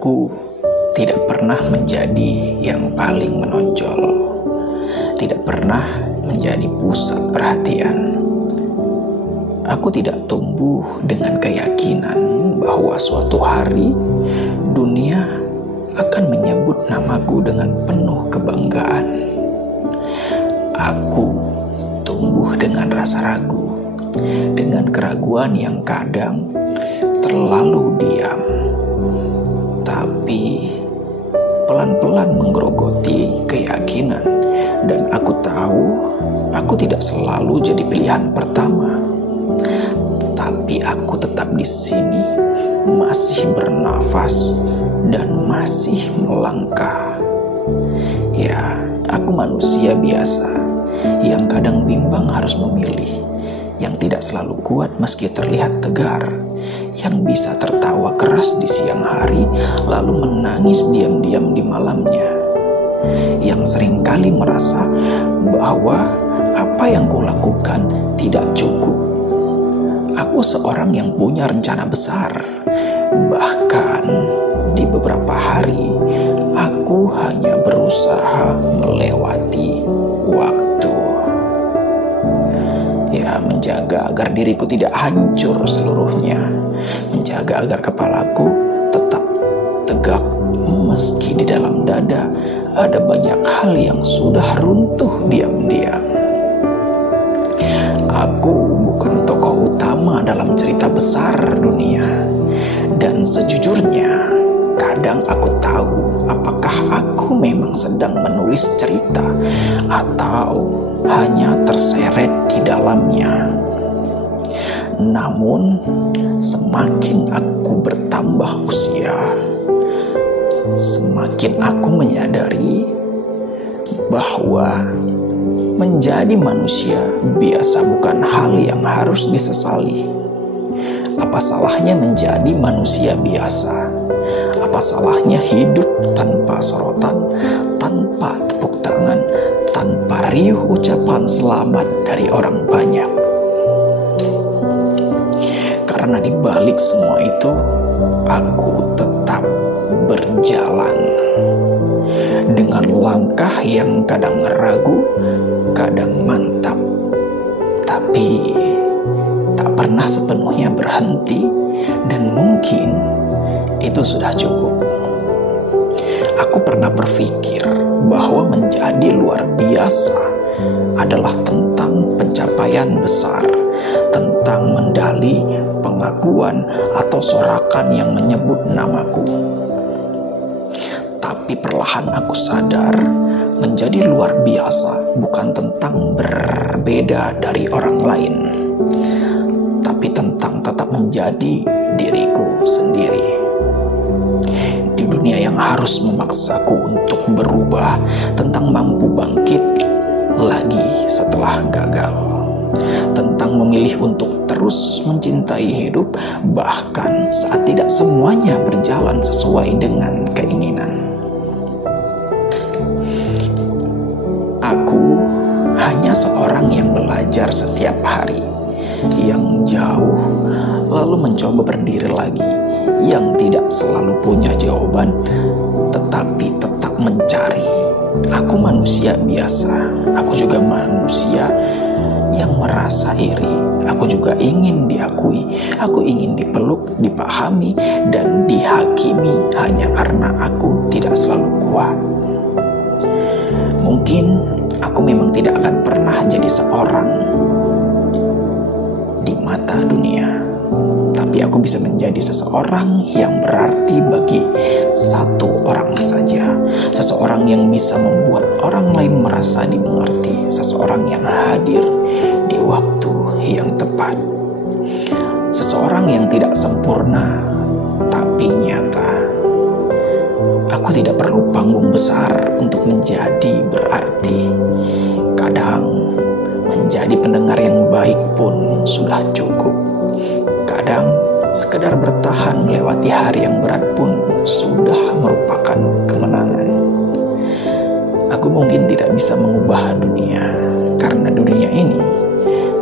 Aku tidak pernah menjadi yang paling menonjol, tidak pernah menjadi pusat perhatian. Aku tidak tumbuh dengan keyakinan bahwa suatu hari dunia akan menyebut namaku dengan penuh kebanggaan. Aku tumbuh dengan rasa ragu, dengan keraguan yang kadang terlalu diam, tapi pelan-pelan menggerogoti keyakinan. Dan aku tahu aku tidak selalu jadi pilihan pertama, tapi aku tetap di sini, masih bernafas dan masih melangkah. Ya, aku manusia biasa yang kadang bimbang harus memilih, yang tidak selalu kuat meski terlihat tegar, yang bisa tertawa keras di siang hari lalu menangis diam-diam di malamnya, yang seringkali merasa bahwa apa yang kulakukan tidak cukup. Aku seorang yang punya rencana besar, bahkan di beberapa hari aku hanya berusaha melewati waktu. Ya, menjaga agar diriku tidak hancur seluruhnya, menjaga agar kepalaku tetap tegak meski di dalam dada ada banyak hal yang sudah runtuh diam-diam. Aku bukan tokoh utama dalam cerita besar dunia, dan sejujurnya kadang aku tahu apakah aku memang sedang menulis cerita atau hanya terseret di dalamnya. Namun semakin aku bertambah usia, semakin aku menyadari bahwa menjadi manusia biasa bukan hal yang harus disesali. Apa salahnya menjadi manusia biasa? Apa salahnya hidup tanpa sorotan, tanpa tepuk tangan, tanpa riuh ucapan selamat dari orang banyak? Karena di balik semua itu, aku tetap berjalan dengan langkah yang kadang ragu, kadang mantap, tapi tak pernah sepenuhnya berhenti, dan mungkin itu sudah cukup. Aku pernah berpikir bahwa menjadi luar biasa adalah tentang pencapaian besar, tentang medali, pengakuan, atau sorakan yang menyebut namaku. Tapi perlahan aku sadar, menjadi luar biasa bukan tentang berbeda dari orang lain, tapi tentang tetap menjadi diriku sendiri. Di dunia yang harus memaksaku untuk berubah, tentang mampu bangkit lagi setelah gagal, tentang memilih untuk terus mencintai hidup bahkan saat tidak semuanya berjalan sesuai dengan keinginan. Aku hanya seorang yang belajar setiap hari, yang jauh lalu mencoba berdiri lagi, yang tidak selalu punya jawaban tetapi tetap mencari. Aku manusia biasa, aku juga manusia yang merasa iri. Aku juga ingin diakui, aku ingin dipeluk, dipahami, dan dihakimi hanya karena aku tidak selalu kuat. Mungkin aku memang tidak akan pernah jadi seorang di mata dunia, tapi aku bisa menjadi seseorang yang berarti bagi satu orang saja, seseorang yang bisa membuat orang lain merasa dimengerti, seseorang yang hadir di waktu yang tepat, seseorang yang tidak sempurna tapi nyata. Aku tidak perlu panggung besar untuk menjadi berarti. Kadang menjadi pendengar yang baik pun sudah cukup. Kadang sekedar bertahan melewati hari yang berat pun sudah merupakan kemenangan. Aku mungkin tidak bisa mengubah dunia, karena dunia ini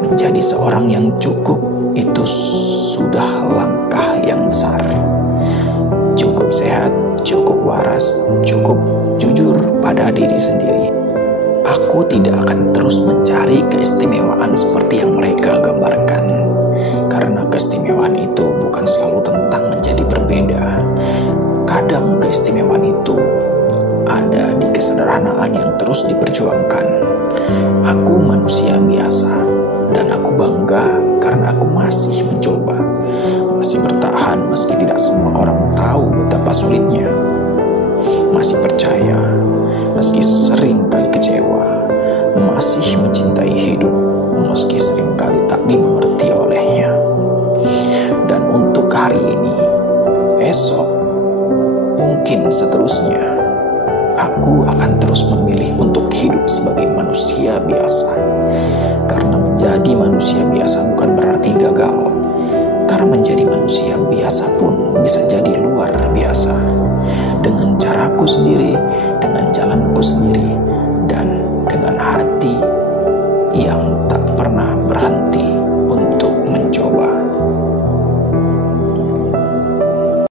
menjadi seorang yang cukup itu sudah langkah yang besar. Cukup sehat, waras, cukup jujur pada diri sendiri. Aku tidak akan terus mencari keistimewaan seperti yang mereka gambarkan, karena keistimewaan itu bukan selalu tentang menjadi berbeda. Kadang keistimewaan itu ada di kesederhanaan yang terus diperjuangkan. Aku manusia biasa, dan aku bangga karena aku masih mencoba, masih bertahan meski tidak semua orang tahu betapa sulitnya, masih percaya meski sering kali kecewa, masih mencintai hidup meski sering kali tak dimengerti olehnya. Dan untuk hari ini, esok, mungkin seterusnya, aku akan terus memilih untuk hidup sebagai manusia biasa. Karena menjadi manusia biasa bukan berarti gagal. Karena menjadi manusia biasa pun bisa jadi luar biasa. Dengan caraku sendiri, dengan jalanku sendiri,